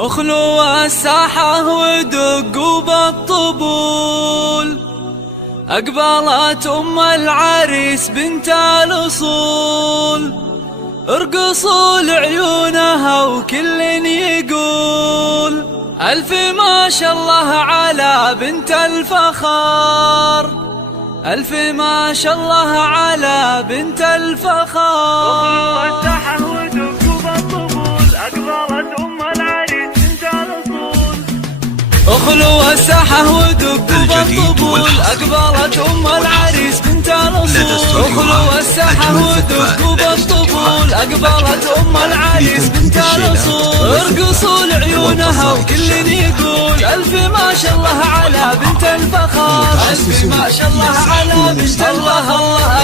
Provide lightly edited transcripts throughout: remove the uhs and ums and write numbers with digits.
اخلوا الساحة ودقوا بالطبول، أقبلت أم العريس بنت الأصول، ارقصوا لعيونها وكل يقول ألف ما شاء الله على بنت الفخار، ألف ما شاء الله على بنت الفخار. اخلوا الساحة ودقوا بالطبول، أقبلت أم العريس بنت الأصول. اخلوا الساحة ودقوا بالطبول، أقبلت أم العريس بنت الأصول، ارقصوا لعيونها وكل يقول ألف ما شاء الله على بنت الفخار، ألف ما شاء الله على بنت الله.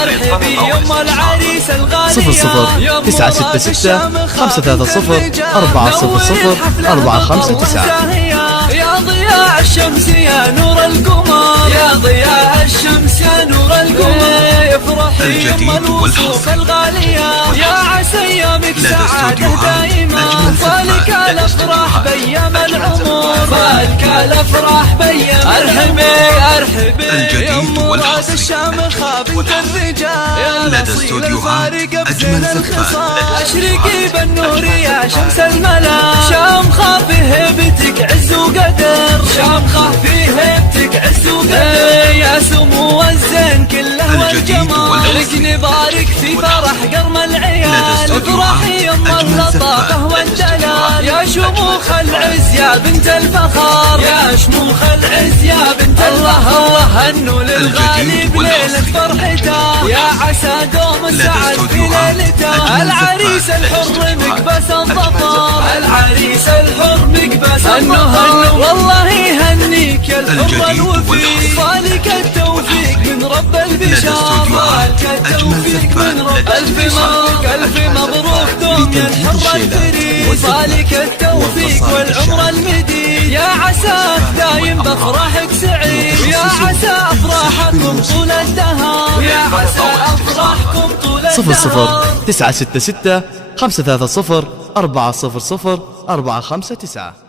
ارحبي أم العريس الغالية 00 966 530 400 459. يا ضياء الشمس يا نور القمر، يا ضياء الشمس يا نور القمر، افرحي يم الوصوف الغالية، يا عسى ايامك سعادة دائمة، فالك الافراح بأيام العمر، فالك الافراح بأيام ارحبي يا مراد الشامخة بنت الرجال، يا نصيب الفارق بزين الخصال، اشرقي بالنور يا شمس الملا، شامخة في هيبتك عز وقدر، شامخة في هيبتك عز وقدر، يا سمو الزين كله والجمال، لك نبارك في فرح قرم العيال، افرحي يم اللطافة والدلال، يا شموخ العز يا بنت الفخار، يا شموخ العز يا بنت الله. هنوا للغالب ليلة فرحته، يا عسى دوم السعد في ليلته، العريس الحر مقبس الظفر، العريس الحر مقبس الظفر، والله يهنيك يا الحر الوفي، فالك التوفيق من رب البشار، فالك التوفيق من رب ألف مبروك ألف مبروك دوم يا الحر الفريد، فالك التوفيق والعمر المديد، يا عساك دايم بأفراحك سعيد، يا عسى أفراحكم طول الدهر، يا عسى أفراحكم طول الدهر. 00 966 530 400 459.